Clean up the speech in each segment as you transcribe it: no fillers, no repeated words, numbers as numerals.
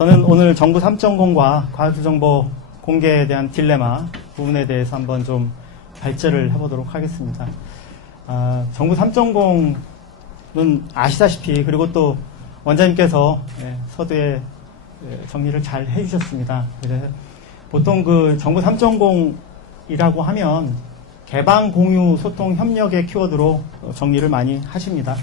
저는 오늘 정부 3.0과 과학기술정보 공개에 대한 딜레마 부분에 대해서 한번 좀 발제를 해보도록 하겠습니다. 정부 3.0은 아시다시피, 그리고 또 원장님께서 서두에 정리를 잘 해주셨습니다. 그래서 보통 그 정부 3.0이라고 하면 개방, 공유, 소통, 협력의 키워드로 정리를 많이 하십니다.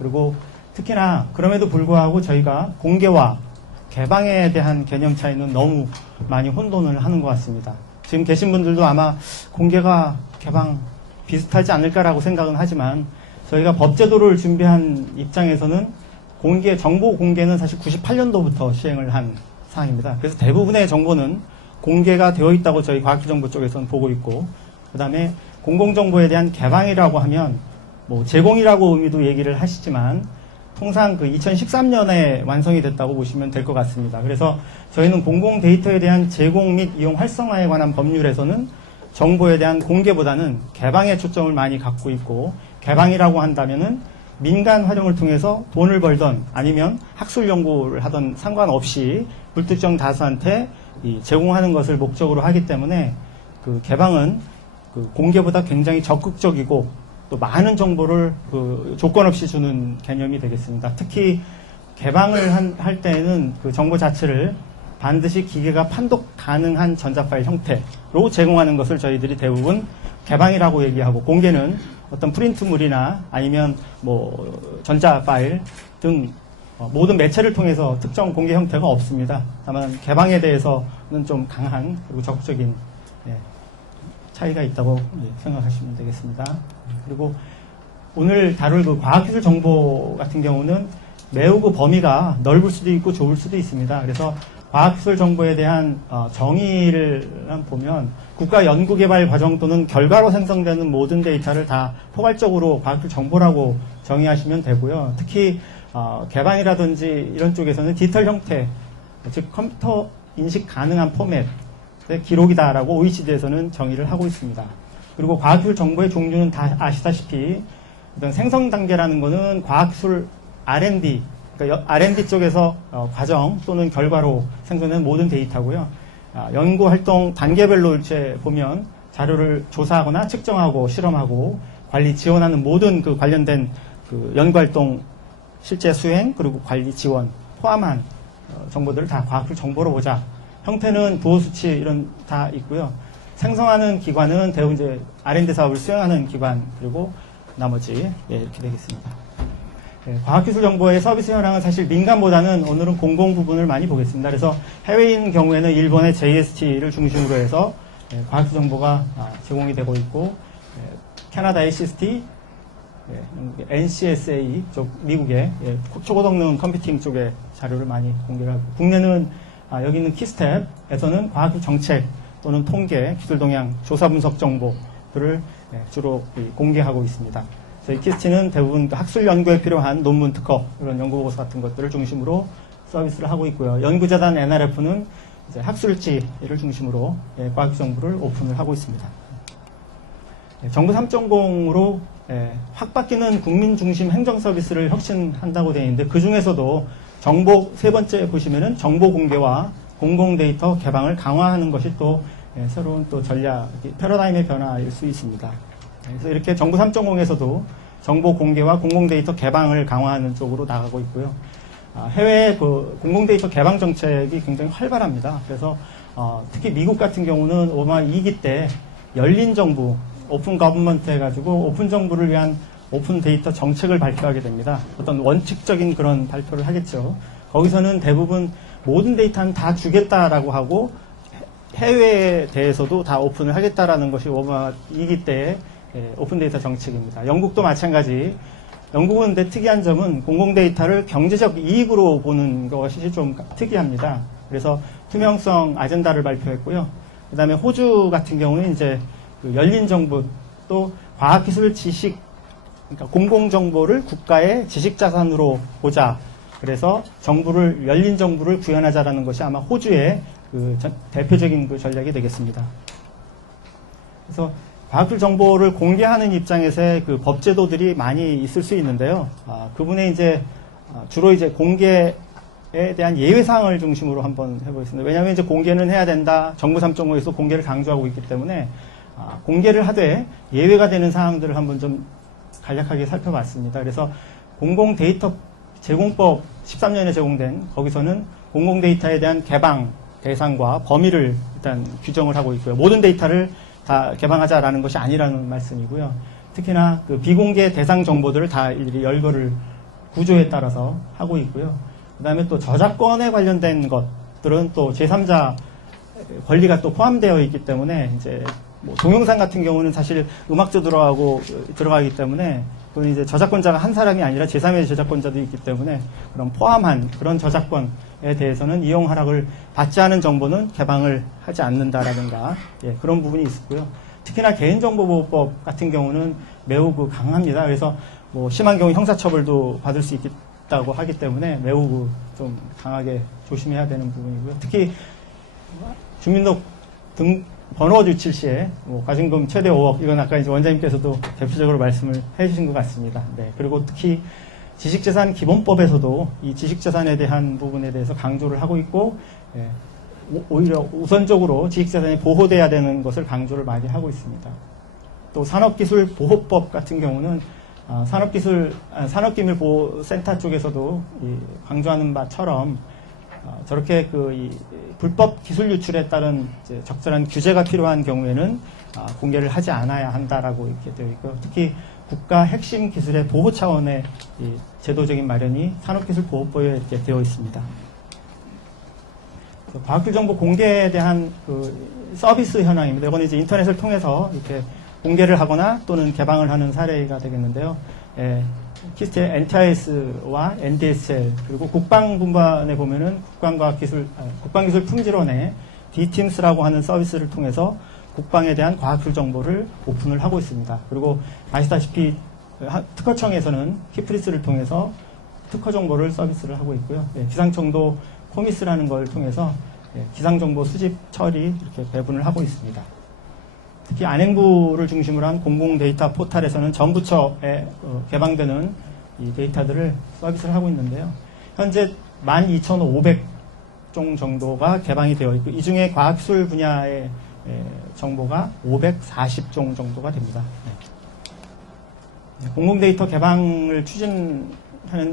그리고 특히나 그럼에도 불구하고 저희가 공개와 개방에 대한 개념 차이는 너무 많이 혼돈을 하는 것 같습니다. 지금 계신 분들도 아마 공개가 개방 비슷하지 않을까라고 생각은 하지만, 저희가 법제도를 준비한 입장에서는 정보 공개는 사실 98년도부터 시행을 한 사항입니다. 그래서 대부분의 정보는 공개가 되어 있다고 저희 과학기술정보 쪽에서는 보고 있고, 그 다음에 공공정보에 대한 개방이라고 하면 뭐 제공이라고 의미도 얘기를 하시지만, 통상 그 2013년에 완성이 됐다고 보시면 될 것 같습니다. 그래서 저희는 공공 데이터에 대한 제공 및 이용 활성화에 관한 법률에서는 정보에 대한 공개보다는 개방에 초점을 많이 갖고 있고, 개방이라고 한다면은 민간 활용을 통해서 돈을 벌던 아니면 학술 연구를 하던 상관없이 불특정 다수한테 제공하는 것을 목적으로 하기 때문에, 그 개방은 그 공개보다 굉장히 적극적이고 또 많은 정보를 조건 없이 주는 개념이 되겠습니다. 특히 개방을 할 때에는 그 정보 자체를 반드시 기계가 판독 가능한 전자파일 형태로 제공하는 것을 저희들이 대부분 개방이라고 얘기하고, 공개는 어떤 프린트물이나 아니면 뭐 전자파일 등 모든 매체를 통해서 특정 공개 형태가 없습니다. 다만 개방에 대해서는 좀 강한 그리고 적극적인 차이가 있다고 생각하시면 되겠습니다. 그리고 오늘 다룰 그 과학기술 정보 같은 경우는 매우 그 범위가 넓을 수도 있고 좁을 수도 있습니다. 그래서 과학기술 정보에 대한 정의를 보면, 국가 연구개발 과정 또는 결과로 생성되는 모든 데이터를 다 포괄적으로 과학기술 정보라고 정의하시면 되고요. 특히 개방이라든지 이런 쪽에서는 디지털 형태, 즉 컴퓨터 인식 가능한 포맷 기록이다라고 OECD에서는 정의를 하고 있습니다. 그리고 과학기술 정보의 종류는 다 아시다시피, 어떤 생성 단계라는 것은 과학기술 R&D, 그러니까 R&D 쪽에서 과정 또는 결과로 생성된 모든 데이터고요. 연구활동 단계별로 이제 보면 자료를 조사하거나 측정하고 실험하고 관리 지원하는 모든 그 관련된 그 연구활동 실제 수행 그리고 관리 지원 포함한 정보들을 다 과학기술 정보로 보자. 형태는 부호수치 이런 다 있고요. 생성하는 기관은 대부분 이제 R&D 사업을 수행하는 기관, 그리고 나머지 이렇게 되겠습니다. 과학기술 정보의 서비스 현황은 사실 민간보다는 오늘은 공공 부분을 많이 보겠습니다. 그래서 해외인 경우에는 일본의 JST를 중심으로 해서 과학기술 정보가 제공이 되고 있고, 캐나다의 CST, NCSA 쪽 미국의 초고성능 컴퓨팅 쪽의 자료를 많이 공개를 하고, 국내는 여기 있는 키스텝에서는 과학기술 정책 또는 통계, 기술 동향, 조사 분석 정보들을 주로 공개하고 있습니다. 저희 키스티는 대부분 학술 연구에 필요한 논문 특허, 이런 연구보고서 같은 것들을 중심으로 서비스를 하고 있고요. 연구재단 NRF는 이제 학술지를 중심으로 과학기술 정보를 오픈을 하고 있습니다. 정부 3.0으로 확 바뀌는 국민 중심 행정 서비스를 혁신한다고 되어 있는데, 그 중에서도 정보 세 번째 보시면은 정보 공개와 공공 데이터 개방을 강화하는 것이 또 새로운 또 전략, 패러다임의 변화일 수 있습니다. 그래서 이렇게 정부 3.0에서도 정보 공개와 공공 데이터 개방을 강화하는 쪽으로 나가고 있고요. 해외 그 공공 데이터 개방 정책이 굉장히 활발합니다. 그래서 특히 미국 같은 경우는 오바마 2기 때 열린 정부, 오픈 거버먼트 해가지고 오픈 정부를 위한 오픈 데이터 정책을 발표하게 됩니다. 어떤 원칙적인 그런 발표를 하겠죠. 거기서는 대부분 모든 데이터는 다 주겠다라고 하고, 해외에 대해서도 다 오픈을 하겠다라는 것이 오바마 2기 때의 오픈 데이터 정책입니다. 영국도 마찬가지. 영국은 근데 특이한 점은 공공 데이터를 경제적 이익으로 보는 것이 좀 특이합니다. 그래서 투명성 아젠다를 발표했고요. 그 다음에 호주 같은 경우는 이제 그 열린 정부, 또 과학기술 지식, 그러니까 공공정보를 국가의 지식자산으로 보자. 그래서 열린 정부를 구현하자라는 것이 아마 호주의 그 대표적인 그 전략이 되겠습니다. 그래서 과학기술 정보를 공개하는 입장에서의 그 법제도들이 많이 있을 수 있는데요. 그분의 이제 주로 이제 공개에 대한 예외사항을 중심으로 한번 해보겠습니다. 왜냐하면 이제 공개는 해야 된다. 정부 3.5에서 공개를 강조하고 있기 때문에 공개를 하되 예외가 되는 사항들을 한번 좀 간략하게 살펴봤습니다. 그래서 공공데이터 제공법 13년에 제공된 거기서는 공공데이터에 대한 개방 대상과 범위를 일단 규정을 하고 있고요. 모든 데이터를 다 개방하자라는 것이 아니라는 말씀이고요. 특히나 그 비공개 대상 정보들을 다 일일이 열거를 구조에 따라서 하고 있고요. 그 다음에 또 저작권에 관련된 것들은 또 제3자 권리가 또 포함되어 있기 때문에 이제 뭐 동영상 같은 경우는 사실 음악도 들어가기 때문에 그건 이제 저작권자가 한 사람이 아니라 제3의 저작권자도 있기 때문에 그런 포함한 그런 저작권에 대해서는 이용 허락을 받지 않은 정보는 개방을 하지 않는다라든가 그런 부분이 있었고요. 특히나 개인정보보호법 같은 경우는 매우 강합니다. 그래서 뭐 심한 경우 형사처벌도 받을 수 있다고 하기 때문에 매우 좀 강하게 조심해야 되는 부분이고요. 특히 주민등록 번호 유출 시에 뭐 과징금 최대 5억 이건 아까 이제 원장님께서도 대표적으로 말씀을 해주신 것 같습니다. 네. 그리고 특히 지식재산 기본법에서도 이 지식재산에 대한 부분에 대해서 강조를 하고 있고 오히려 우선적으로 지식재산이 보호돼야 되는 것을 강조를 많이 하고 있습니다. 또 산업기술보호법 같은 경우는 산업기밀보호센터 쪽에서도 강조하는 바처럼 저렇게 이 불법 기술 유출에 따른 이제 적절한 규제가 필요한 경우에는 공개를 하지 않아야 한다라고 이렇게 되어 있고 특히 국가 핵심 기술의 보호 차원의 제도적인 마련이 산업기술보호법에 이렇게 되어 있습니다. 과학기술정보 공개에 대한 서비스 현황입니다. 이건 이제 인터넷을 통해서 이렇게 공개를 하거나 또는 개방을 하는 사례가 되겠는데요. 키스트의 NTIS와 NDSL 그리고 국방분반에 보면은 국방기술 품질원의 DTIMS라고 하는 서비스를 통해서 국방에 대한 과학기술 정보를 오픈을 하고 있습니다. 그리고 아시다시피 특허청에서는 키프리스를 통해서 특허 정보를 서비스를 하고 있고요. 기상청도 코미스라는 걸 통해서 기상정보 수집 처리 이렇게 배분을 하고 있습니다. 특히 안행부를 중심으로 한 공공데이터 포탈에서는 전 부처에 개방되는 이 데이터들을 서비스를 하고 있는데요. 현재 12,500종 정도가 개방이 되어 있고 이 중에 과학기술 분야의 정보가 540종 정도가 됩니다. 공공데이터 개방을 추진하는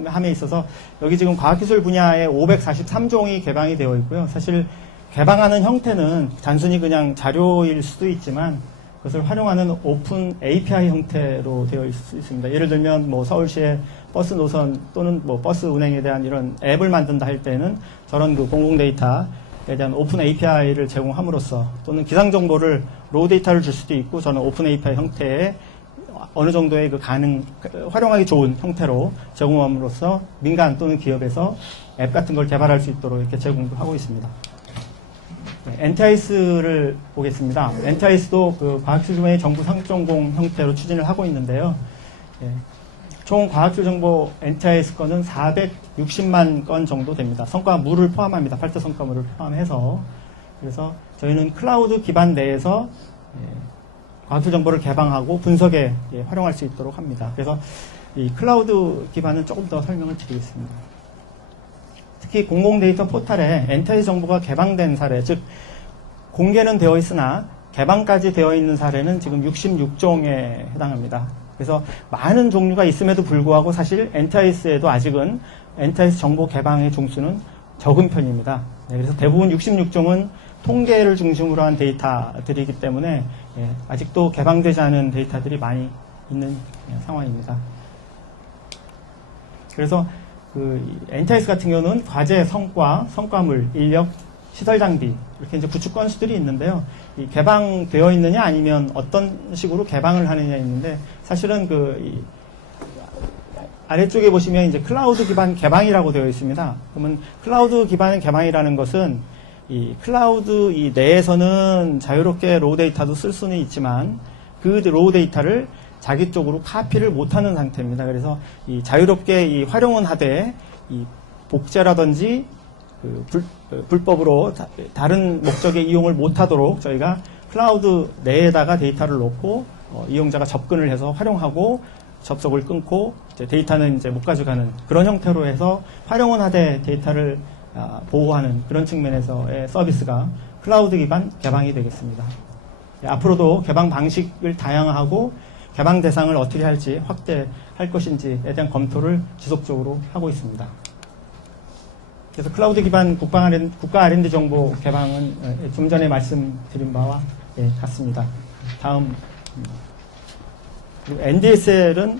함에 있어서 여기 지금 과학기술 분야에 543종이 개방이 되어 있고요. 사실 개방하는 형태는 단순히 그냥 자료일 수도 있지만 그것을 활용하는 오픈 API 형태로 되어 있을 수 있습니다. 예를 들면 뭐 서울시의 버스 노선 또는 뭐 버스 운행에 대한 이런 앱을 만든다 할 때는 저런 공공 데이터에 대한 오픈 API를 제공함으로써 또는 기상 정보를 로우 데이터를 줄 수도 있고 저는 오픈 API 형태의 어느 정도의 활용하기 좋은 형태로 제공함으로써 민간 또는 기업에서 앱 같은 걸 개발할 수 있도록 이렇게 제공도 하고 있습니다. NTIS를 보겠습니다. NTIS도 과학기술의 정부 상업전공 형태로 추진을 하고 있는데요. 총 과학기술 정보 NTIS 건은 460만 건 정도 됩니다. 성과물을 포함합니다. 8대 성과물을 포함해서. 그래서 저희는 클라우드 기반 내에서 과학기술 정보를 개방하고 분석에 활용할 수 있도록 합니다. 그래서 이 클라우드 기반은 조금 더 설명을 드리겠습니다. 특히 공공데이터 포탈에 NTIS 정보가 개방된 사례, 즉 공개는 되어 있으나 개방까지 되어 있는 사례는 지금 66종에 해당합니다. 그래서 많은 종류가 있음에도 불구하고 사실 NTIS에도 아직은 NTIS 정보 개방의 종수는 적은 편입니다. 그래서 대부분 66종은 통계를 중심으로 한 데이터들이기 때문에 아직도 개방되지 않은 데이터들이 많이 있는 상황입니다. 그래서 NTIS 같은 경우는 과제, 성과, 성과물, 인력, 시설 장비 이렇게 이제 구축 건수들이 있는데요. 이 개방되어 있느냐 아니면 어떤 식으로 개방을 하느냐 있는데 사실은 아래쪽에 보시면 이제 클라우드 기반 개방이라고 되어 있습니다. 그러면 클라우드 기반 개방이라는 것은 이 클라우드 이 내에서는 자유롭게 로우 데이터도 쓸 수는 있지만 그 로우 데이터를 자기 쪽으로 카피를 못하는 상태입니다. 그래서 이 자유롭게 이 활용은 하되 이 복제라든지 불법으로 다른 목적에 이용을 못하도록 저희가 클라우드 내에다가 데이터를 놓고 이용자가 접근을 해서 활용하고 접속을 끊고 이제 데이터는 이제 못 가져가는 그런 형태로 해서 활용은 하되 데이터를 보호하는 그런 측면에서의 서비스가 클라우드 기반 개방이 되겠습니다. 앞으로도 개방 방식을 다양화하고 개방 대상을 어떻게 할지 확대할 것인지에 대한 검토를 지속적으로 하고 있습니다. 그래서 클라우드 기반 국가 R&D 정보 개방은 좀 전에 말씀드린 바와 같습니다. 다음, 그리고 NDSL은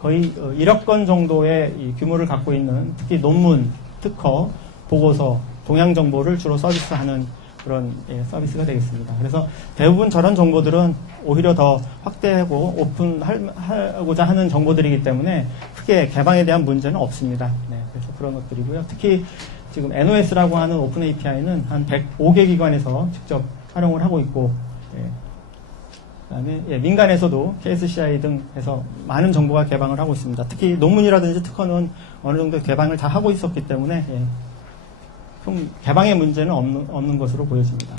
거의 1억 건 정도의 이 규모를 갖고 있는 특히 논문, 특허, 보고서, 동향 정보를 주로 서비스하는 그런 서비스가 되겠습니다. 그래서 대부분 저런 정보들은 오히려 더 확대하고 오픈하고자 하는 정보들이기 때문에 크게 개방에 대한 문제는 없습니다. 네, 그래서 그런 것들이고요. 특히 지금 NOS라고 하는 오픈 API는 한 105개 기관에서 직접 활용을 하고 있고, 그다음에 민간에서도 KSCI 등에서 많은 정보가 개방을 하고 있습니다. 특히 논문이라든지 특허는 어느 정도 개방을 다 하고 있었기 때문에 좀 개방의 문제는 없는 것으로 보여집니다.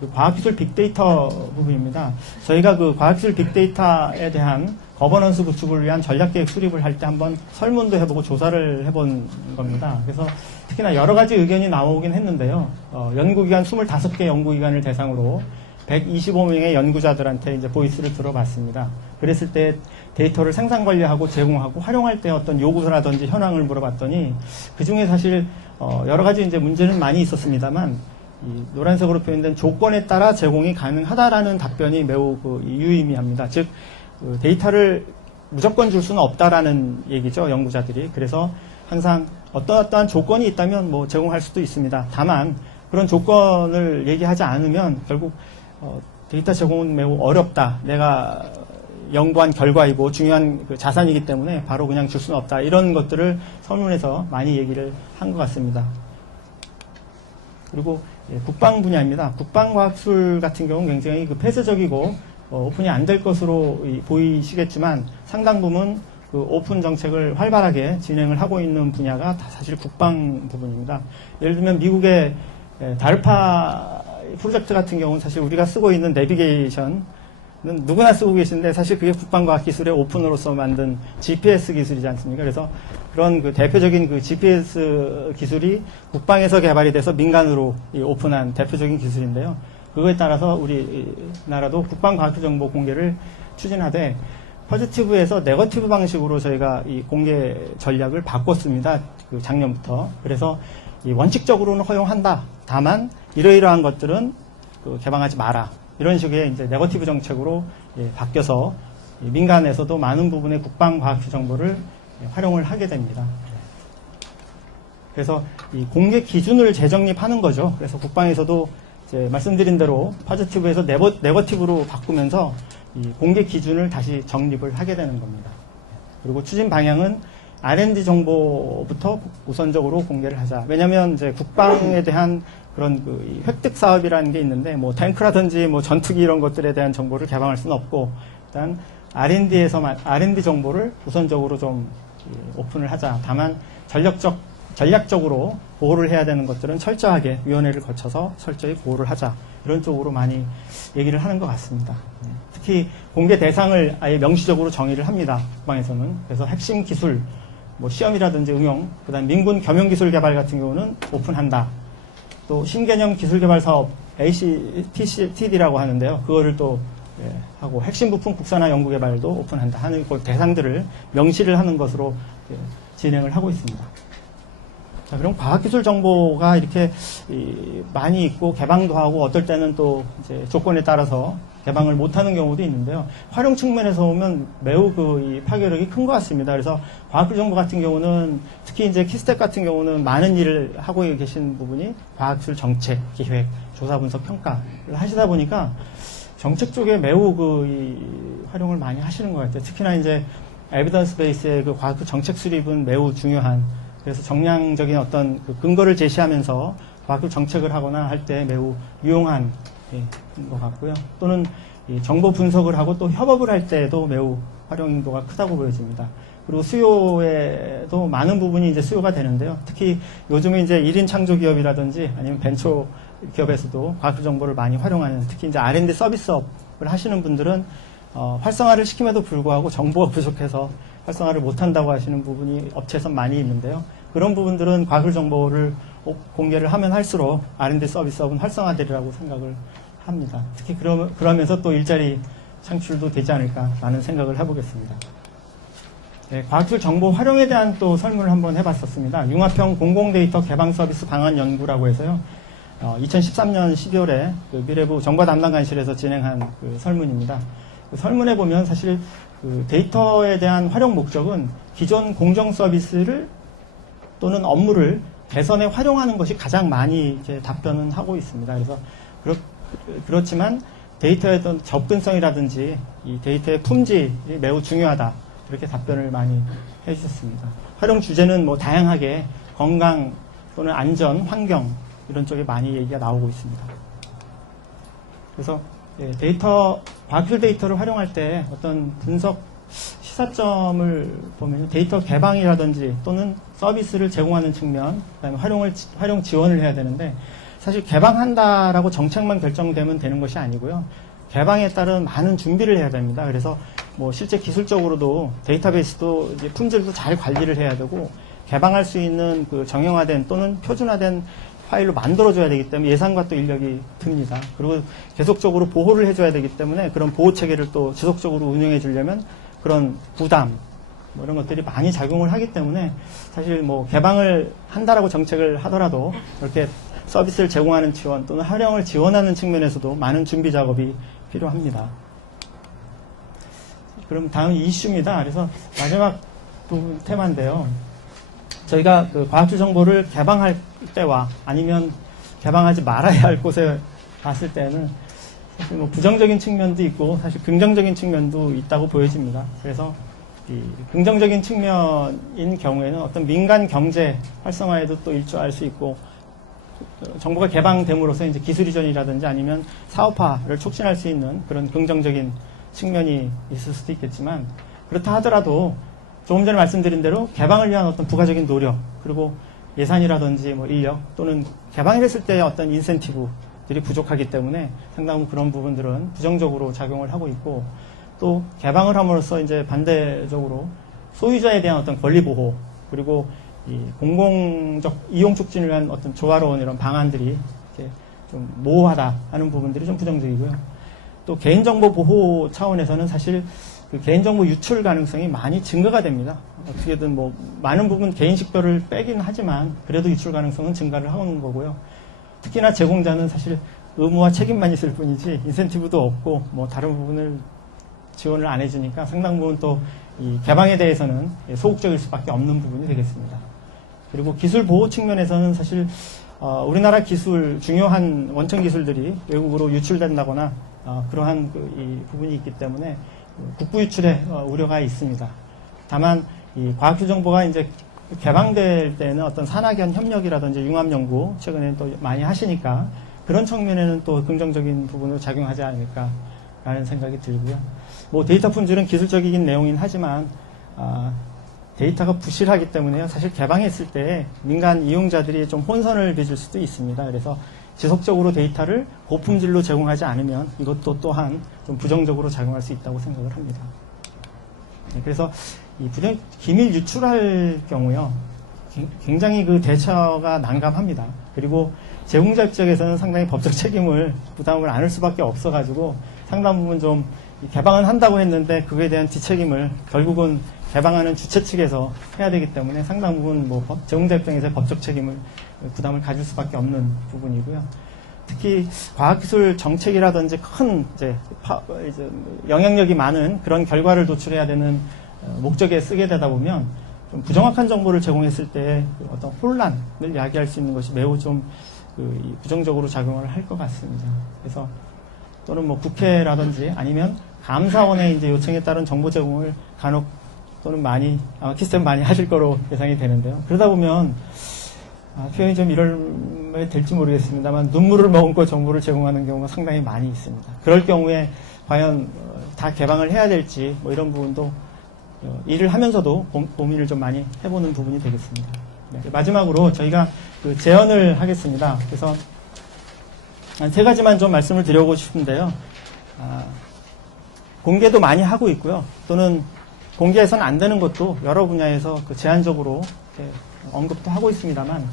그리고 과학기술 빅데이터 부분입니다. 저희가 그 과학기술 빅데이터에 대한 거버넌스 구축을 위한 전략계획 수립을 할 때 한번 설문도 해보고 조사를 해본 겁니다. 그래서 특히나 여러 가지 의견이 나오긴 했는데요. 연구기관 25개 연구기관을 대상으로 125명의 연구자들한테 이제 보이스를 들어봤습니다. 그랬을 때 데이터를 생산 관리하고 제공하고 활용할 때 어떤 요구서라든지 현황을 물어봤더니 그 중에 사실 여러 가지 이제 문제는 많이 있었습니다만 이 노란색으로 표현된 조건에 따라 제공이 가능하다라는 답변이 매우 유의미합니다. 즉 데이터를 무조건 줄 수는 없다라는 얘기죠, 연구자들이. 그래서 항상 어떠한 조건이 있다면 뭐 제공할 수도 있습니다. 다만 그런 조건을 얘기하지 않으면 결국 데이터 제공은 매우 어렵다. 내가 연구한 결과이고 중요한 그 자산이기 때문에 바로 그냥 줄 수는 없다. 이런 것들을 설문에서 많이 얘기를 한 것 같습니다. 그리고 국방 분야입니다. 국방과학술 같은 경우는 굉장히 그 폐쇄적이고 오픈이 안 될 것으로 보이시겠지만 상당 부분 그 오픈 정책을 활발하게 진행을 하고 있는 분야가 다 사실 국방 부분입니다. 예를 들면 미국의 달파 프로젝트 같은 경우는 사실 우리가 쓰고 있는 내비게이션은 누구나 쓰고 계신데 사실 그게 국방과학 기술의 오픈으로서 만든 GPS 기술이지 않습니까? 그래서 그런 그 대표적인 그 GPS 기술이 국방에서 개발이 돼서 민간으로 오픈한 대표적인 기술인데요. 그거에 따라서 우리나라도 국방과학 정보 공개를 추진하되 포지티브에서 네거티브 방식으로 저희가 이 공개 전략을 바꿨습니다. 그 작년부터. 그래서 이 원칙적으로는 허용한다. 다만 이러이러한 것들은 그 개방하지 마라. 이런 식의 이제 네거티브 정책으로 바뀌어서 민간에서도 많은 부분의 국방과학 정보를 활용을 하게 됩니다. 그래서 이 공개 기준을 재정립하는 거죠. 그래서 국방에서도 이제 말씀드린 대로 포지티브에서 네거티브로 바꾸면서 이 공개 기준을 다시 정립을 하게 되는 겁니다. 그리고 추진 방향은 R&D 정보부터 우선적으로 공개를 하자. 왜냐하면 이제 국방에 대한 그런 그 획득 사업이라는 게 있는데 뭐 탱크라든지 뭐 전투기 이런 것들에 대한 정보를 개방할 수는 없고 일단 R&D 정보를 우선적으로 좀 오픈을 하자. 다만 전략적으로 보호를 해야 되는 것들은 철저하게 위원회를 거쳐서 철저히 보호를 하자. 이런 쪽으로 많이 얘기를 하는 것 같습니다. 특히 공개 대상을 아예 명시적으로 정의를 합니다. 국방에서는. 그래서 핵심 기술, 뭐 시험이라든지 응용, 그다음 민군 겸용 기술 개발 같은 경우는 오픈한다. 또 신개념 기술 개발 사업 ACTD라고 하는데요. 그거를 또 하고 핵심 부품 국산화 연구 개발도 오픈한다 하는 그 대상들을 명시를 하는 것으로 진행을 하고 있습니다. 자, 그럼 과학기술 정보가 이렇게 많이 있고 개방도 하고 어떨 때는 또 이제 조건에 따라서 개방을 못하는 경우도 있는데요. 활용 측면에서 보면 매우 이 파괴력이 큰 것 같습니다. 그래서 과학기술 정보 같은 경우는 특히 이제 키스텍 같은 경우는 많은 일을 하고 계신 부분이 과학기술 정책, 기획, 조사, 분석, 평가를 하시다 보니까 정책 쪽에 매우 활용을 많이 하시는 것 같아요. 특히나 이제 에비던스 베이스의 그 과학기술 정책 수립은 매우 중요한. 그래서 정량적인 어떤 그 근거를 제시하면서 과학기술 정책을 하거나 할 때 매우 유용한 것 같고요. 또는 정보 분석을 하고 또 협업을 할 때도 매우 활용도가 크다고 보여집니다. 그리고 수요에도 많은 부분이 이제 수요가 되는데요. 특히 요즘에 이제 1인 창조 기업이라든지 아니면 벤처 기업에서도 과학기술 정보를 많이 활용하는 특히 이제 R&D 서비스업을 하시는 분들은 활성화를 시킴에도 불구하고 정보가 부족해서 활성화를 못한다고 하시는 부분이 업체에서 많이 있는데요. 그런 부분들은 과학기술 정보를 공개를 하면 할수록 R&D 서비스업은 활성화되리라고 생각을 합니다. 특히 그러면서 또 일자리 창출도 되지 않을까라는 생각을 해보겠습니다. 네, 과학기술 정보 활용에 대한 또 설문을 한번 해봤었습니다. 융합형 공공데이터 개방 서비스 방안 연구라고 해서요. 2013년 12월에 그 미래부 정보 담당 관실에서 진행한 그 설문입니다. 그 설문에 보면 사실 그 데이터에 대한 활용 목적은 기존 공정 서비스를 또는 업무를 개선에 활용하는 것이 가장 많이 이제 답변은 하고 있습니다. 그래서 그렇지만 데이터의 어떤 접근성이라든지 이 데이터의 품질이 매우 중요하다. 이렇게 답변을 많이 해주셨습니다. 활용 주제는 뭐 다양하게 건강 또는 안전, 환경 이런 쪽에 많이 얘기가 나오고 있습니다. 그래서 과학기술 데이터를 활용할 때 어떤 분석 시사점을 보면 데이터 개방이라든지 또는 서비스를 제공하는 측면, 그다음에 활용 지원을 해야 되는데 사실 개방한다라고 정책만 결정되면 되는 것이 아니고요. 개방에 따른 많은 준비를 해야 됩니다. 그래서 뭐 실제 기술적으로도 데이터베이스도 이제 품질도 잘 관리를 해야 되고 개방할 수 있는 그 정형화된 또는 표준화된 파일로 만들어줘야 되기 때문에 예산과 또 인력이 듭니다. 그리고 계속적으로 보호를 해줘야 되기 때문에 그런 보호 체계를 또 지속적으로 운영해 주려면 그런 부담 뭐 이런 것들이 많이 작용을 하기 때문에 사실 뭐 개방을 한다라고 정책을 하더라도 이렇게 서비스를 제공하는 지원 또는 활용을 지원하는 측면에서도 많은 준비 작업이 필요합니다. 그럼 다음 이슈입니다. 그래서 마지막 부분 테마인데요. 저희가 그 과학기술 정보를 개방할 때와 아니면 개방하지 말아야 할 곳에 봤을 때는 사실 뭐 부정적인 측면도 있고 사실 긍정적인 측면도 있다고 보여집니다. 그래서 이 긍정적인 측면인 경우에는 어떤 민간 경제 활성화에도 또 일조할 수 있고 정보가 개방됨으로써 이제 기술 이전이라든지 아니면 사업화를 촉진할 수 있는 그런 긍정적인 측면이 있을 수도 있겠지만 그렇다 하더라도 조금 전에 말씀드린 대로 개방을 위한 어떤 부가적인 노력 그리고 예산이라든지 뭐 인력 또는 개방이 됐을 때 어떤 인센티브들이 부족하기 때문에 상당 부분 그런 부분들은 부정적으로 작용을 하고 있고 또 개방을 함으로써 이제 반대적으로 소유자에 대한 어떤 권리 보호 그리고 이 공공적 이용 촉진을 위한 어떤 조화로운 이런 방안들이 이렇게 좀 모호하다 하는 부분들이 좀 부정적이고요. 또 개인정보 보호 차원에서는 사실 그 개인정보 유출 가능성이 많이 증가가 됩니다. 어떻게든 뭐 많은 부분 개인식별을 빼긴 하지만 그래도 유출 가능성은 증가를 하는 거고요. 특히나 제공자는 사실 의무와 책임만 있을 뿐이지 인센티브도 없고 뭐 다른 부분을 지원을 안 해주니까 상당 부분 또 이 개방에 대해서는 소극적일 수밖에 없는 부분이 되겠습니다. 그리고 기술 보호 측면에서는 사실 우리나라 기술 중요한 원천 기술들이 외국으로 유출된다거나 그러한 이 부분이 있기 때문에 국부 유출에 우려가 있습니다. 다만 이 과학기술 정보가 이제 개방될 때는 어떤 산학연 협력이라든지 융합 연구 최근에 또 많이 하시니까 그런 측면에는 또 긍정적인 부분으로 작용하지 않을까라는 생각이 들고요. 뭐 데이터 품질은 기술적인 내용이긴 하지만 데이터가 부실하기 때문에요. 사실 개방했을 때 민간 이용자들이 좀 혼선을 빚을 수도 있습니다. 그래서 지속적으로 데이터를 고품질로 제공하지 않으면 이것도 또한 좀 부정적으로 작용할 수 있다고 생각을 합니다. 네, 그래서 이 기밀 유출할 경우요. 굉장히 그 대처가 난감합니다. 그리고 제공자 입장에서는 상당히 법적 책임을 부담을 안을 수밖에 없어가지고 상당 부분 좀 개방은 한다고 했는데 그거에 대한 뒷책임을 결국은 개방하는 주체 측에서 해야 되기 때문에 상당 부분 뭐 제공자 입장에서 법적 책임을 부담을 가질 수밖에 없는 부분이고요. 특히 과학기술 정책이라든지 큰 이제 영향력이 많은 그런 결과를 도출해야 되는 목적에 쓰게 되다 보면 좀 부정확한 정보를 제공했을 때 어떤 혼란을 야기할 수 있는 것이 매우 좀 부정적으로 작용을 할 것 같습니다. 그래서 또는 뭐 국회라든지 아니면 감사원의 이제 요청에 따른 정보 제공을 간혹 또는 많이 키스템 많이 하실 거로 예상이 되는데요. 그러다 보면 표현이 좀 이럴 될지 모르겠습니다만 눈물을 머금고 정보를 제공하는 경우가 상당히 많이 있습니다. 그럴 경우에 과연 다 개방을 해야 될지 뭐 이런 부분도 일을 하면서도 고민을 좀 많이 해보는 부분이 되겠습니다. 네, 마지막으로 저희가 그 제언을 하겠습니다. 그래서 한 세 가지만 좀 말씀을 드리고 싶은데요. 공개도 많이 하고 있고요. 또는 공개해서는 안 되는 것도 여러 분야에서 그 제한적으로 언급도 하고 있습니다만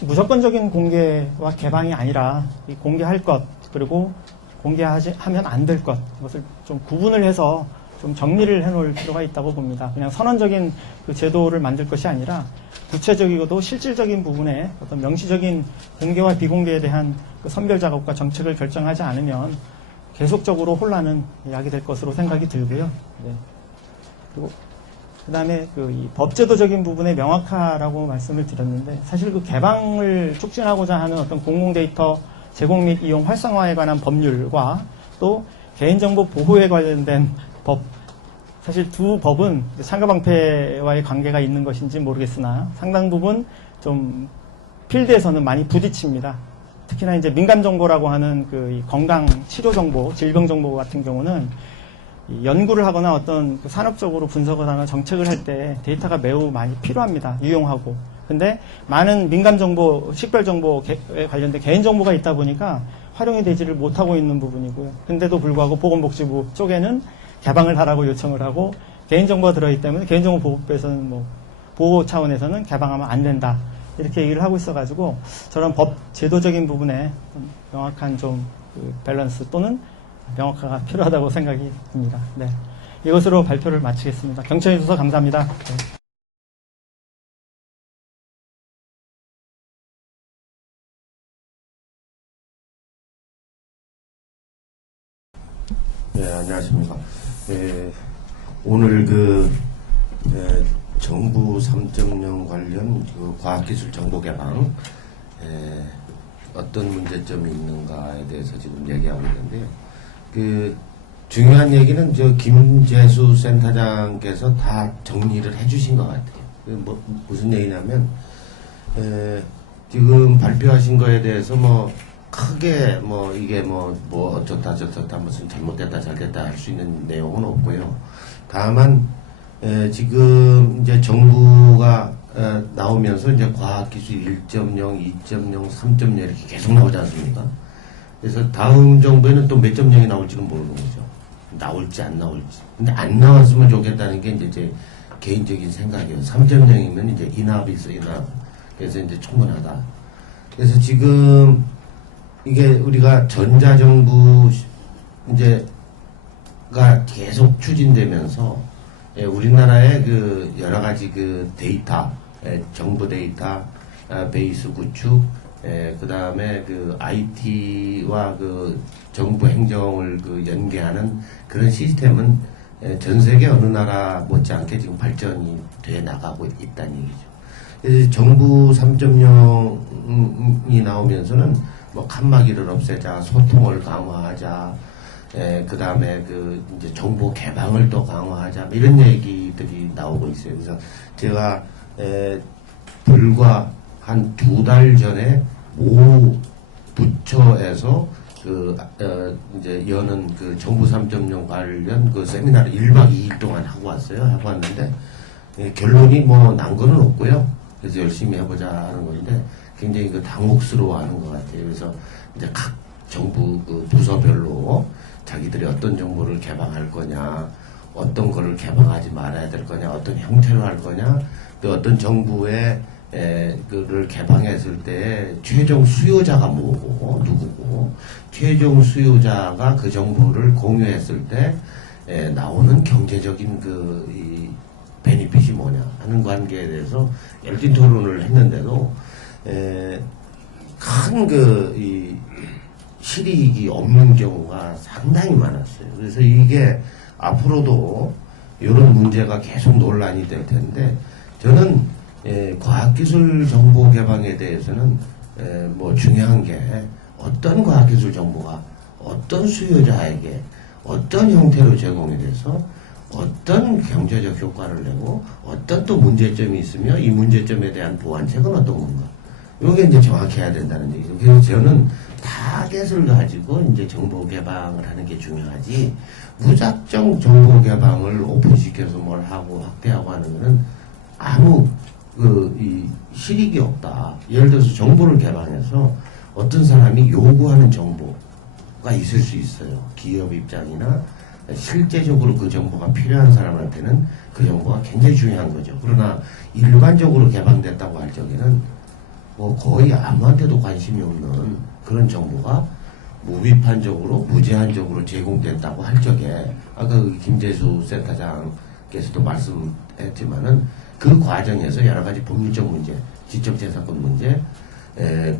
무조건적인 공개와 개방이 아니라 이 공개할 것 그리고 공개하면 안 될 것 이것을 좀 구분을 해서 좀 정리를 해놓을 필요가 있다고 봅니다. 그냥 선언적인 그 제도를 만들 것이 아니라 구체적이고도 실질적인 부분에 어떤 명시적인 공개와 비공개에 대한 그 선별 작업과 정책을 결정하지 않으면 계속적으로 혼란은 야기될 것으로 생각이 들고요. 네. 그리고 그다음에 이 법제도적인 부분의 명확화라고 말씀을 드렸는데 사실 그 개방을 촉진하고자 하는 어떤 공공데이터 제공 및 이용 활성화에 관한 법률과 또 개인정보 보호에 관련된 법 사실 두 법은 상가방패와의 관계가 있는 것인지 모르겠으나 상당 부분 좀 필드에서는 많이 부딪힙니다. 특히나 이제 민감정보라고 하는 이 건강 치료정보, 질병정보 같은 경우는 연구를 하거나 어떤 산업적으로 분석을 하거나 정책을 할 때 데이터가 매우 많이 필요합니다. 유용하고. 근데 많은 민감정보, 식별정보에 관련된 개인정보가 있다 보니까 활용이 되지를 못하고 있는 부분이고요. 근데도 불구하고 보건복지부 쪽에는 개방을 하라고 요청을 하고 개인정보가 들어있기 때문에 개인정보보호법에서는 보호 차원에서는 개방하면 안 된다. 이렇게 얘기를 하고 있어가지고 저런 법 제도적인 부분에 좀 명확한 밸런스 또는 명확화가 필요하다고 생각이 듭니다. 네. 이것으로 발표를 마치겠습니다. 경청해 주셔서 감사합니다. 네. 네, 안녕하십니까. 오늘 정부 3.0 관련 과학기술 정보 개방, 어떤 문제점이 있는가에 대해서 지금 얘기하고 있는데요. 중요한 얘기는 김재수 센터장께서 다 정리를 해주신 것 같아요. 무슨 얘기냐면, 지금 발표하신 거에 대해서 크게 이게 어쩌다 저쩌다 무슨 잘못됐다 잘됐다 할 수 있는 내용은 없고요. 다만 지금 이제 정부가 나오면서 이제 과학기술 1.0, 2.0, 3.0 이렇게 계속 나오지 않습니까? 그래서 다음 정부에는 또 몇 점 0이 나올지는 모르는 거죠. 나올지 안 나올지. 근데 안 나왔으면 좋겠다는 게 이제 제 개인적인 생각이에요. 3.0이면 이제 인합이 있어, 인합. 그래서 이제 충분하다. 그래서 지금 이게 우리가 전자정부 이제가 계속 추진되면서 우리나라의 여러 가지 데이터, 정보 데이터 베이스 구축, 그 다음에 IT와 정부 행정을 연계하는 그런 시스템은 전 세계 어느 나라 못지않게 지금 발전이 돼 나가고 있다는 얘기죠. 그래서 정부 3.0이 나오면서는 칸막이를 없애자, 소통을 강화하자, 그 다음에 이제 정보 개방을 또 강화하자, 이런 얘기들이 나오고 있어요. 그래서 제가, 불과 한 2달 전에 모 부처에서 이제 여는 정부 3.0 관련 세미나를 1박 2일 동안 하고 왔어요. 하고 왔는데, 결론이 난 거는 없고요. 그래서 열심히 해보자 하는 건데, 굉장히 당혹스러워 하는 것 같아요. 그래서 이제 각 정부 부서별로 자기들이 어떤 정보를 개방할 거냐, 어떤 거를 개방하지 말아야 될 거냐, 어떤 형태로 할 거냐, 또 어떤 정부에 그를 개방했을 때 최종 수요자가 뭐고, 누구고, 최종 수요자가 그 정보를 공유했을 때 나오는 경제적인 이 베니핏이 뭐냐 하는 관계에 대해서 열띤 토론을 했는데도 큰 이 실익이 없는 경우가 상당히 많았어요. 그래서 이게 앞으로도 이런 문제가 계속 논란이 될 텐데, 저는 과학기술 정보 개방에 대해서는 중요한 게 어떤 과학기술 정보가 어떤 수요자에게 어떤 형태로 제공이 돼서 어떤 경제적 효과를 내고 어떤 또 문제점이 있으며 이 문제점에 대한 보완책은 어떤 건가. 이게 이제 정확해야 된다는 얘기죠. 그래서 저는 타겟을 가지고 이제 정보 개방을 하는 게 중요하지, 무작정 정보 개방을 오픈시켜서 뭘 하고 확대하고 하는 거는 아무 이 실익이 없다. 예를 들어서 정보를 개방해서 어떤 사람이 요구하는 정보가 있을 수 있어요. 기업 입장이나 실제적으로 그 정보가 필요한 사람한테는 그 정보가 굉장히 중요한 거죠. 그러나 일반적으로 개방됐다고 할 적에는 뭐 거의 아무한테도 관심이 없는 그런 정보가 무비판적으로 무제한적으로 제공됐다고 할 적에 아까 그 김재수 센터장께서도 말씀했지만은 그 과정에서 여러 가지 법률적 문제, 지적재산권 문제,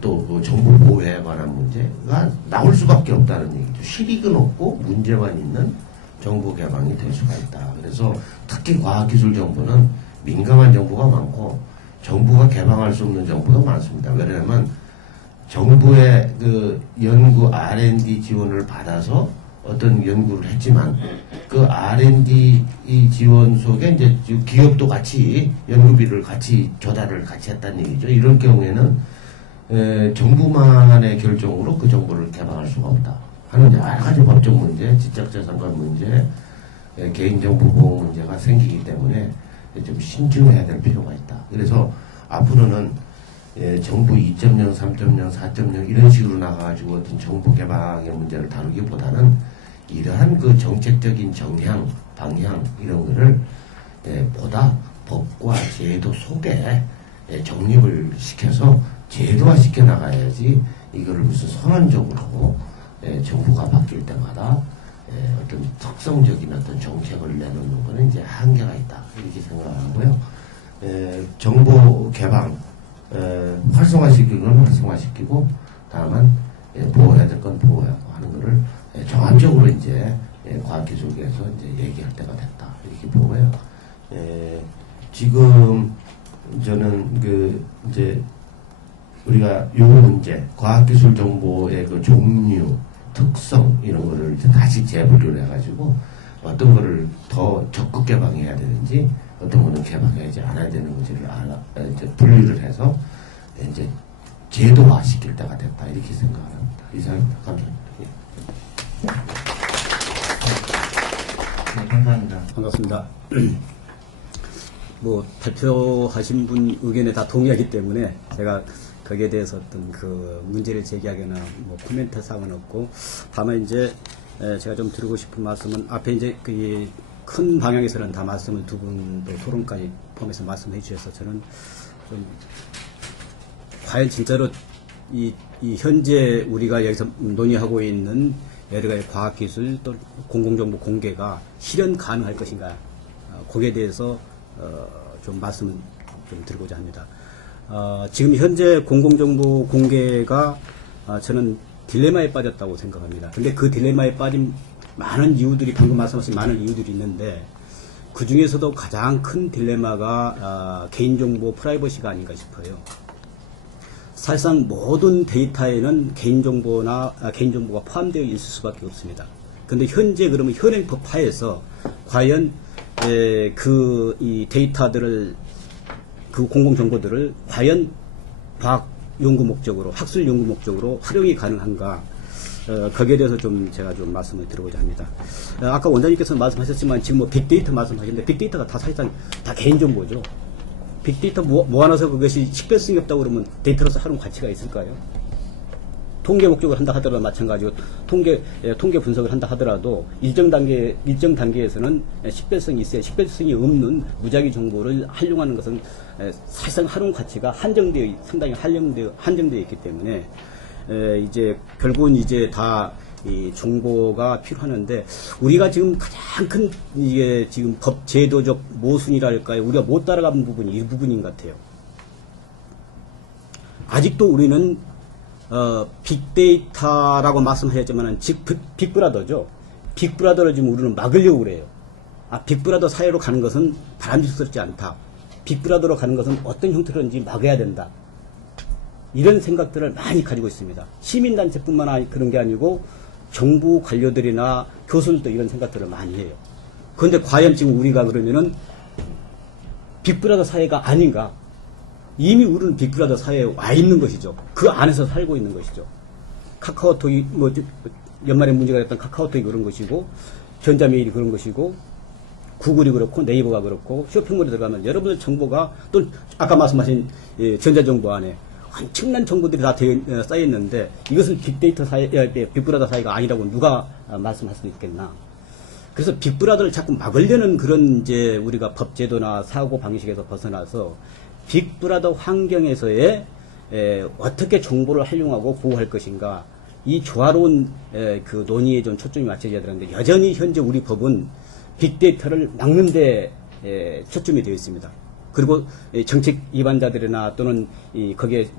또그 정보 보호에 관한 문제가 나올 수밖에 없다는 얘기죠. 실익은 없고 문제만 있는 정보 개방이 될 수가 있다. 그래서 특히 과학기술 정보는 민감한 정보가 많고 정부가 개방할 수 없는 정보도 많습니다. 왜냐하면 정부의 그 연구 R&D 지원을 받아서 어떤 연구를 했지만 그 R&D 지원 속에 이제 기업도 같이 연구비를 같이 조달을 같이 했다는 얘기죠. 이런 경우에는 정부만의 결정으로 그 정보를 개방할 수가 없다 하는 여러 가지 법적 문제, 지적재산권 문제, 개인정보 보호 문제가 생기기 때문에 좀 신중해야 될 필요가 있다. 그래서 앞으로는 정부 2.0, 3.0, 4.0 이런 식으로 나가가지고 어떤 정보 개방의 문제를 다루기보다는 이러한 그 정책적인 정향, 방향 이런 거를 보다 법과 제도 속에 정립을 시켜서 제도화 시켜 나가야지 이거를 무슨 선언적으로 정부가 바뀔 때마다 어떤 특성적인 어떤 정책을 내놓는 거는 이제 한계가 있다 이렇게 생각하고요. 정보 개방 활성화시키는 건 활성화시키고 다만 보호해야 될 건 보호하고 하는 거를 종합적으로 이제 과학기술계에서 이제 얘기할 때가 됐다 이렇게 보고요. 지금 저는 그 이제 우리가 요 문제 과학기술 정보의 그 종류 특성 이런 거를 이제 다시 재분류를 해가지고 어떤 거를 더 적극 개방해야 되는지 어떤 거는 개방하지 않아야 되는지를 이제 분류를 해서 이제 제도화 시킬 때가 됐다 이렇게 생각합니다. 이상입니다. 감사합니다. 네, 감사합니다. 반갑습니다. 뭐 발표하신 분 의견에 다 동의하기 때문에 제가 거기에 대해서 어떤 그 문제를 제기하거나 뭐 코멘트 사항은 없고 다만 이제 제가 좀 드리고 싶은 말씀은 앞에 이제 그 큰 방향에서는 다 말씀을 두 분도 토론까지 포함해서 말씀해 주셔서 저는 좀 과연 진짜로 이 현재 우리가 여기서 논의하고 있는 여러 가지 과학기술 또 공공정보 공개가 실현 가능할 것인가 거기에 대해서 좀 말씀을 좀 드리고자 합니다. 지금 현재 공공정보 공개가 저는 딜레마에 빠졌다고 생각합니다. 근데 그 딜레마에 빠진 많은 이유들이 방금 말씀하신 많은 이유들이 있는데 그 중에서도 가장 큰 딜레마가 개인정보 프라이버시가 아닌가 싶어요. 사실상 모든 데이터에는 개인정보가 포함되어 있을 수밖에 없습니다. 근데 현재 그러면 현행법 하에서 과연 이 데이터들을 그 공공정보들을 과연 과학 연구 목적으로 학술 연구 목적으로 활용이 가능한가 거기에 대해서 좀 제가 좀 말씀을 드리고자 합니다. 아까 원장님께서 말씀하셨지만 지금 뭐 빅데이터 말씀하셨는데 빅데이터가 다 사실상 다 개인정보죠. 빅데이터 모아놔서 그것이 식별성이 없다고 그러면 데이터로서 하는 가치가 있을까요? 통계 목적을 한다 하더라도 마찬가지고 통계 분석을 한다 하더라도 일정 단계에서는 식별성이 있어야 식별성이 없는 무작위 정보를 활용하는 것은 사실상 하는 가치가 상당히 한정되어 있기 때문에 이제 결국은 이제 다 이 정보가 필요하는데 우리가 지금 가장 큰 이게 지금 법 제도적 모순이랄까요? 우리가 못 따라가는 부분이 이 부분인 것 같아요. 아직도 우리는 빅데이터라고 말씀하셨지만은 빅브라더죠. 빅브라더를 지금 우리는 막으려고 그래요. 빅브라더 사회로 가는 것은 바람직스럽지 않다. 빅브라더로 가는 것은 어떤 형태로든지 막아야 된다. 이런 생각들을 많이 가지고 있습니다. 시민단체뿐만 그런 게 아니고 정부 관료들이나 교수들도 이런 생각들을 많이 해요. 그런데 과연 지금 우리가 그러면은 빅브라더 사회가 아닌가? 이미 우리는 빅브라더 사회에 와 있는 것이죠. 그 안에서 살고 있는 것이죠. 카카오톡이 연말에 문제가 됐던 카카오톡이 그런 것이고 전자메일이 그런 것이고 구글이 그렇고 네이버가 그렇고 쇼핑몰에 들어가면 여러분의 정보가 또 아까 말씀하신 전자정보 안에 엄청난 정보들이 다 쌓여 있는데 이것은 빅데이터 사회, 빅브라더 사회가 아니라고 누가 말씀할 수 있겠나? 그래서 빅브라더를 자꾸 막으려는 그런 이제 우리가 법제도나 사고 방식에서 벗어나서 빅브라더 환경에서의 어떻게 정보를 활용하고 보호할 것인가, 이 조화로운 그 논의에 좀 초점이 맞춰져야 되는데, 여전히 현재 우리 법은 빅데이터를 막는데 초점이 되어 있습니다. 그리고 정책 위반자들이나 또는 거기에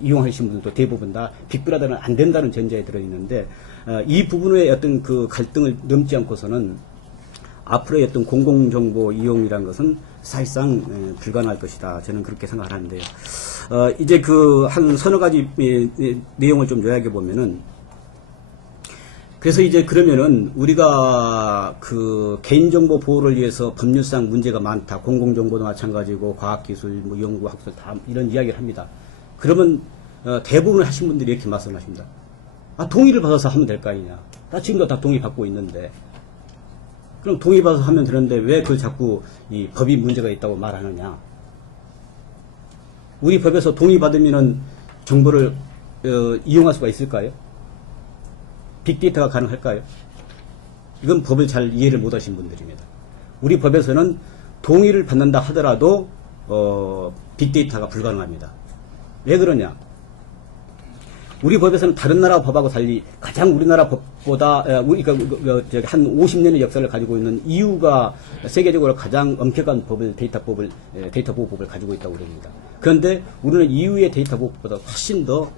이용하신 분들도 대부분 다 빅브라더는 안 된다는 전제에 들어있는데, 이 부분의 어떤 그 갈등을 넘지 않고서는 앞으로의 어떤 공공정보 이용이라는 것은 사실상 불가능할 것이다. 저는 그렇게 생각을 하는데요. 이제 그 한 서너 가지 내용을 좀 요약해 보면은, 그래서 이제 그러면은 우리가 그 개인정보 보호를 위해서 법률상 문제가 많다. 공공정보도 마찬가지고 과학기술, 뭐 연구, 학술 다 이런 이야기를 합니다. 그러면 대부분 하신 분들이 이렇게 말씀하십니다. 아, 동의를 받아서 하면 될 거 아니냐. 나 지금도 다 동의 받고 있는데. 그럼 동의 받아서 하면 되는데 왜 그걸 자꾸 이 법이 문제가 있다고 말하느냐. 우리 법에서 동의 받으면은 정보를 이용할 수가 있을까요? 빅데이터가 가능할까요? 이건 법을 잘 이해를 못 하신 분들입니다. 우리 법에서는 동의를 받는다 하더라도 빅데이터가 불가능합니다. 왜 그러냐? 우리 법에서는 다른 나라 법하고 달리 가장 우리나라 법보다 우리가 한 50년의 역사를 가지고 있는 EU가 세계적으로 가장 엄격한 법을 데이터 보호법을 가지고 있다고 그럽니다. 그런데 우리는 EU의 데이터 보호법보다 훨씬 더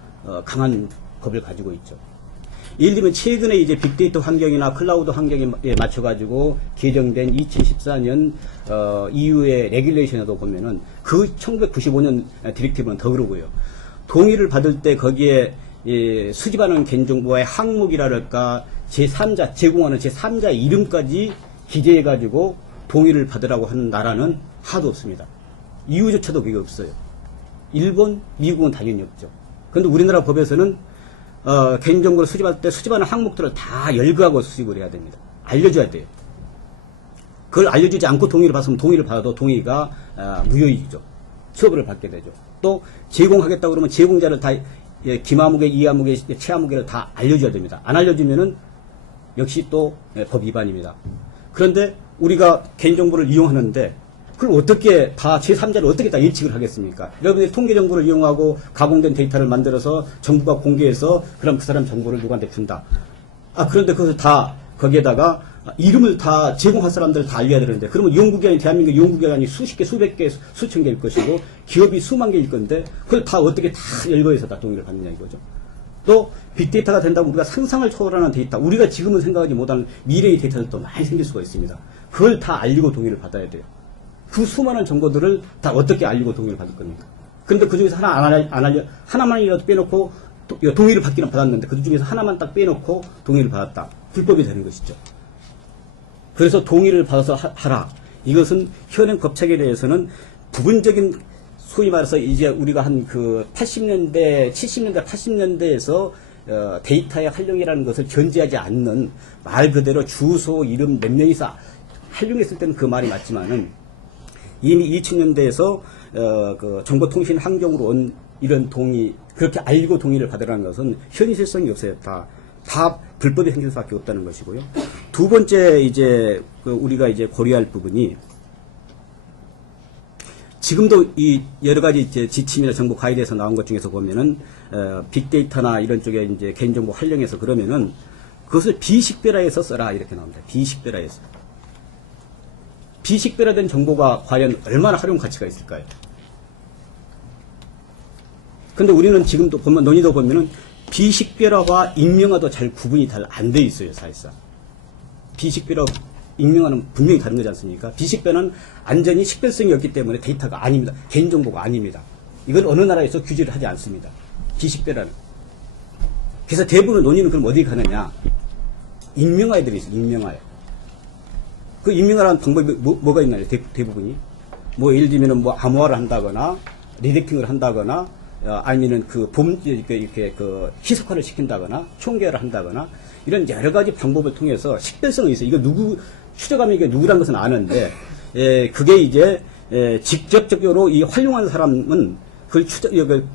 강한 법을 가지고 있죠. 예를 들면 최근에 이제 빅데이터 환경이나 클라우드 환경에 맞춰가지고 개정된 2014년 EU의 레귤레이션에도 보면은 그 1995년 디렉티브는 더 그러고요. 동의를 받을 때 거기에 수집하는 개인정보의 항목이랄까 제3자 제공하는 제3자 이름까지 기재해가지고 동의를 받으라고 하는 나라는 하나도 없습니다. EU조차도 그게 없어요. 일본, 미국은 당연히 없죠. 그런데 우리나라 법에서는 개인정보를 수집할 때 수집하는 항목들을 다 열거하고 수집을 해야 됩니다. 알려줘야 돼요. 그걸 알려주지 않고 동의를 받으면 동의를 받아도 동의가 무효이죠. 처벌을 받게 되죠. 또 제공하겠다 그러면 제공자를 다 기마무개, 이하무개, 최하무개를 다 알려줘야 됩니다. 안 알려주면은 역시 또 법 위반입니다. 그런데 우리가 개인정보를 이용하는데 그걸 어떻게 다 제3자를 어떻게 다 예측을 하겠습니까? 여러분들이 통계 정보를 이용하고 가공된 데이터를 만들어서 정부가 공개해서 그럼 그 사람 정보를 누구한테 준다. 그런데 그것을 다 거기에다가 이름을 다 제공할 사람들 다 알려야 되는데 그러면 연구기관이 대한민국 연구기관이 수십 개, 수백 개, 수천 개일 것이고 기업이 수만 개일 건데 그걸 다 어떻게 다 열거해서 다 동의를 받느냐 이거죠. 또 빅데이터가 된다고 우리가 상상을 초월하는 데이터, 우리가 지금은 생각하지 못하는 미래의 데이터들도 많이 생길 수가 있습니다. 그걸 다 알리고 동의를 받아야 돼요. 그 수많은 정보들을 다 어떻게 알리고 동의를 받을 겁니까? 그런데 그 중에서 하나만이라도 빼놓고 동의를 받기는 받았는데 그 중에서 하나만 딱 빼놓고 동의를 받았다. 불법이 되는 것이죠. 그래서 동의를 받아서 하라. 이것은 현행 법칙에 대해서는 부분적인 소위 말해서 이제 우리가 한 그 80년대, 70년대, 80년대에서 데이터의 활용이라는 것을 견제하지 않는 말 그대로 주소, 이름 몇 명이서 활용했을 때는 그 말이 맞지만은 이미 2000년대에서 그 정보통신 환경으로 온 이런 동의, 그렇게 알고 동의를 받으라는 것은 현실성이 없어요. 다 불법이 생길 수밖에 없다는 것이고요. 두 번째 이제 우리가 이제 고려할 부분이 지금도 이 여러 가지 이제 지침이나 정보 가이드에서 나온 것 중에서 보면은 빅데이터나 이런 쪽에 이제 개인정보 활용해서 그러면은 그것을 비식별화해서 써라 이렇게 나옵니다. 비식별화해서. 비식별화된 정보가 과연 얼마나 활용 가치가 있을까요? 근데 우리는 지금도 보면 논의도 보면은 비식별화와 익명화도 잘 구분이 잘 안 돼 있어요, 사실상. 비식별화, 익명화는 분명히 다른 거지 않습니까? 비식별화는 완전히 식별성이 없기 때문에 데이터가 아닙니다. 개인정보가 아닙니다. 이건 어느 나라에서 규제를 하지 않습니다. 비식별화는. 그래서 대부분 논의는 그럼 어디 가느냐? 익명화에 들어있어요, 익명화에. 그 익명화라는 방법이 뭐가 있나요? 대부분이. 뭐 예를 들면 뭐 암호화를 한다거나, 리렉팅을 한다거나, 아니면은 이렇게 희석화를 시킨다거나, 총계를 한다거나, 이런 여러 가지 방법을 통해서 식별성이 있어요. 이거 추적하면 이게 누구라는 것은 아는데, 그게 이제, 직접적으로 이 활용하는 사람은,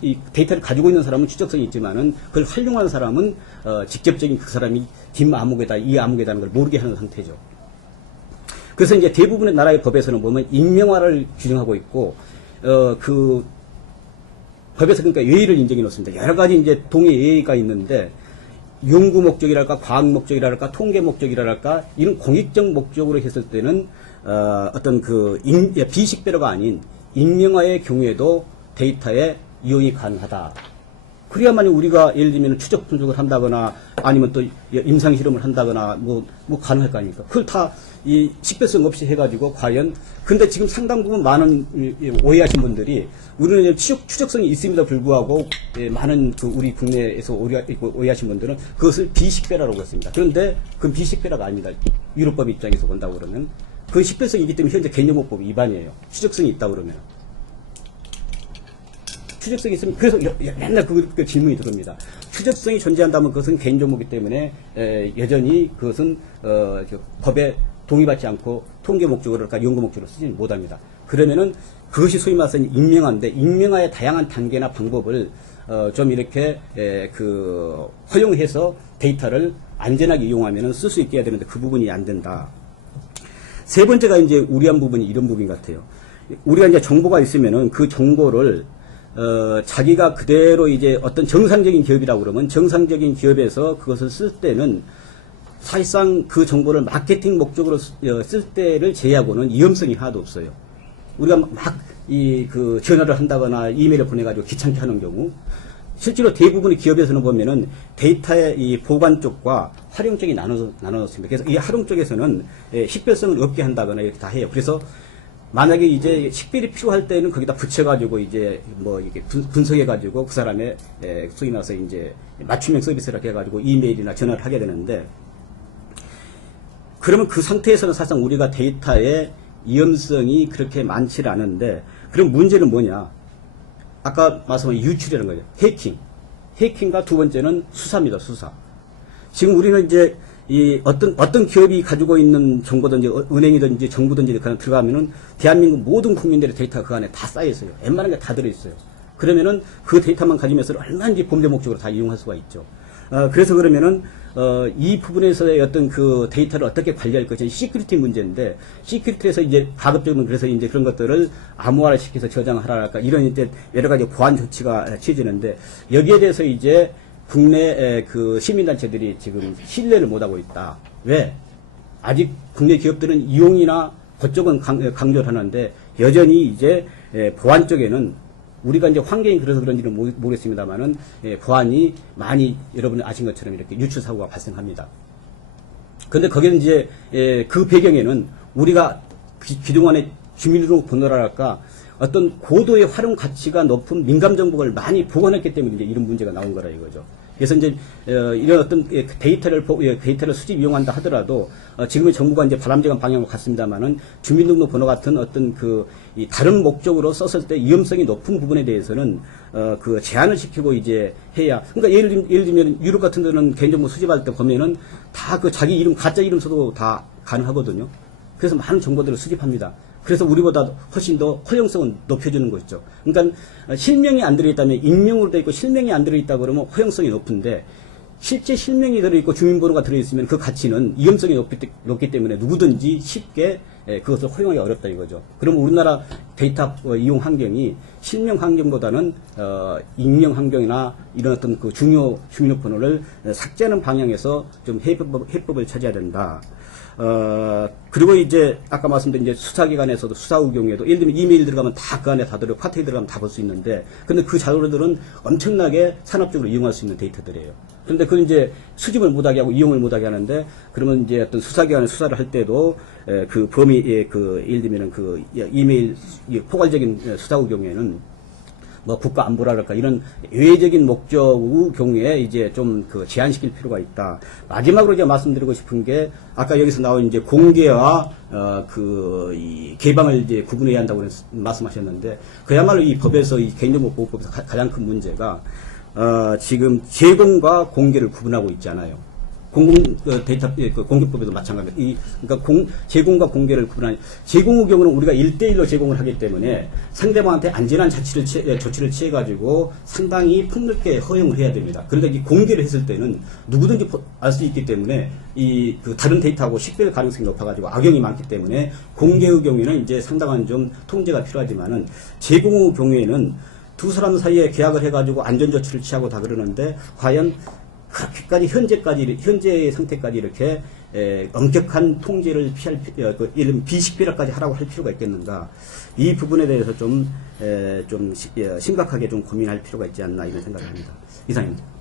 이 데이터를 가지고 있는 사람은 추적성이 있지만은, 그걸 활용하는 사람은, 직접적인 그 사람이 뒷 암흑에다, 이 암흑에다는 걸 모르게 하는 상태죠. 그래서 이제 대부분의 나라의 법에서는 보면 익명화를 규정하고 있고, 그 법에서 그러니까 예의를 인정해 놓습니다. 여러 가지 이제 동의 예의가 있는데, 연구 목적이랄까, 과학 목적이랄까, 통계 목적이랄까, 이런 공익적 목적으로 했을 때는, 어떤 그, 비식별화가 아닌 익명화의 경우에도 데이터에 이용이 가능하다. 그래야만이 우리가 예를 들면 추적 분석을 한다거나 아니면 또 임상 실험을 한다거나 뭐 가능할 거 아닙니까? 그걸 다 이 식별성 없이 해가지고 과연 근데 지금 상당 부분 많은 오해하신 분들이 우리는 추적성이 있음에도 불구하고 많은 그 우리 국내에서 오해하신 분들은 그것을 비식별화라고 했습니다. 그런데 그건 비식별화가 아닙니다. 유럽법 입장에서 본다고 그러면 그 식별성이 있기 때문에 현재 개념호법 위반이에요. 추적성이 있다고 그러면. 추적성이 있으면 그래서 맨날 그 질문이 들어옵니다. 추적성이 존재한다면 그것은 개인정보이기 때문에 여전히 그것은 법에 동의받지 않고 통계 목적으로랄까 연구 목적으로 쓰지는 못합니다. 그러면은 그것이 소위 말해서 익명화인데 익명화의 다양한 단계나 방법을 좀 이렇게 그 허용해서 데이터를 안전하게 이용하면은 쓸 수 있게 해야 되는데 그 부분이 안 된다. 세 번째가 이제 우려한 부분이 이런 부분 같아요. 우리가 이제 정보가 있으면은 그 정보를 자기가 그대로 이제 어떤 정상적인 기업이라고 그러면 정상적인 기업에서 그것을 쓸 때는 사실상 그 정보를 마케팅 목적으로 쓸 때를 제외하고는 위험성이 하나도 없어요. 우리가 막 그 전화를 한다거나 이메일을 보내가지고 귀찮게 하는 경우 실제로 대부분의 기업에서는 보면은 데이터의 이 보관 쪽과 활용 쪽이 나눠졌습니다. 그래서 이 활용 쪽에서는 식별성을 없게 한다거나 이렇게 다 해요. 그래서 만약에 이제 식별이 필요할 때는 거기다 붙여가지고 이제 뭐 이렇게 분석해가지고 그 사람의 소위 말해서 이제 맞춤형 서비스를 해가지고 이메일이나 전화를 하게 되는데 그러면 그 상태에서는 사실상 우리가 데이터의 위험성이 그렇게 많지 않은데 그럼 문제는 뭐냐? 아까 말씀한 유출이라는 거죠. 해킹과 두 번째는 수사입니다. 수사. 지금 우리는 이제 이 어떤 기업이 가지고 있는 정보든지 은행이든지 정부든지 그냥 들어가면은 대한민국 모든 국민들의 데이터가 그 안에 다 쌓여 있어요. 웬만한 게 다 들어 있어요. 그러면은 그 데이터만 가지면서 얼마든지 범죄 목적으로 다 이용할 수가 있죠. 그래서 그러면은 이 부분에서의 어떤 그 데이터를 어떻게 관리할 것이 시큐리티 문제인데 시큐리티에서 이제 가급적이면 그래서 이제 그런 것들을 암호화를 시켜서 저장하라랄까 이런 이제 여러 가지 보안 조치가 취해지는데 여기에 대해서 이제 국내 그 시민단체들이 지금 신뢰를 못하고 있다. 왜? 아직 국내 기업들은 이용이나 그쪽은 강조를 하는데 여전히 이제 보안 쪽에는 우리가 이제 환경이 그래서 그런지는 모르겠습니다만은 보안이 많이 여러분이 아신 것처럼 이렇게 유출 사고가 발생합니다. 그런데 거기는 이제 그 배경에는 우리가 그동안에 주민등록번호랄까 어떤 고도의 활용 가치가 높은 민감 정보를 많이 보관했기 때문에 이제 이런 문제가 나온 거라 이거죠. 그래서 이제 이런 어떤 데이터를 수집 이용한다 하더라도 지금의 정부가 이제 바람직한 방향으로 갔습니다만은 주민등록번호 같은 어떤 이 다른 목적으로 썼을 때 위험성이 높은 부분에 대해서는 그 제한을 시키고 이제 해야. 그러니까 예를 들면 유럽 같은 데는 개인정보 수집할 때 보면은 다 그 자기 이름 가짜 이름 써도 다 가능하거든요. 그래서 많은 정보들을 수집합니다. 그래서 우리보다 훨씬 더 허용성은 높여주는 것이죠. 그러니까 실명이 안 들어있다면 익명으로 되어 있고 실명이 안 들어있다 그러면 허용성이 높은데 실제 실명이 들어있고 주민번호가 들어있으면 그 가치는 위험성이 높기 때문에 누구든지 쉽게 그것을 허용하기 어렵다 이거죠. 그럼 우리나라 데이터 이용 환경이 실명 환경보다는 익명 환경이나 이런 어떤 그 중요 주민번호를 삭제하는 방향에서 좀 해법을 찾아야 된다. 그리고 이제, 아까 말씀드린 이제 수사기관에서도 수사 후 경우에도, 예를 들면 이메일 들어가면 다 그 안에 다 들어가고, 카테에 들어가면 다 볼 수 있는데, 근데 그 자료들은 엄청나게 산업적으로 이용할 수 있는 데이터들이에요. 그런데 그건 이제 수집을 못하게 하고 이용을 못하게 하는데, 그러면 이제 어떤 수사기관에 수사를 할 때도, 그 범위의 예를 들면 그 이메일, 포괄적인 수사 후 경우에는, 뭐 국가 안보랄까 이런 외적인 목적의 경우에 이제 좀 그 제한시킬 필요가 있다. 마지막으로 제가 말씀드리고 싶은 게 아까 여기서 나온 이제 공개와 이 개방을 이제 구분해야 한다고 말씀하셨는데 그야말로 이 법에서 이 개인정보보호법에서 가장 큰 문제가 지금 제공과 공개를 구분하고 있지 않아요. 공공 데이터 공개법에도 마찬가지입니다. 그러니까 제공과 공개를 구분하는 제공의 경우는 우리가 1대1로 제공을 하기 때문에 상대방한테 안전한 조치를 취해가지고 상당히 폭넓게 허용을 해야 됩니다. 그러니까 이 공개를 했을 때는 누구든지 알 수 있기 때문에 그 다른 데이터하고 식별 가능성이 높아가지고 악용이 많기 때문에 공개의 경우에는 이제 상당한 좀 통제가 필요하지만은 제공의 경우에는 두 사람 사이에 계약을 해가지고 안전조치를 취하고 다 그러는데 과연 그렇게까지 현재의 상태까지 이렇게 엄격한 통제를 이런 비식별화까지 하라고 할 필요가 있겠는가? 이 부분에 대해서 좀 심각하게 좀 고민할 필요가 있지 않나 이런 생각을 합니다. 이상입니다.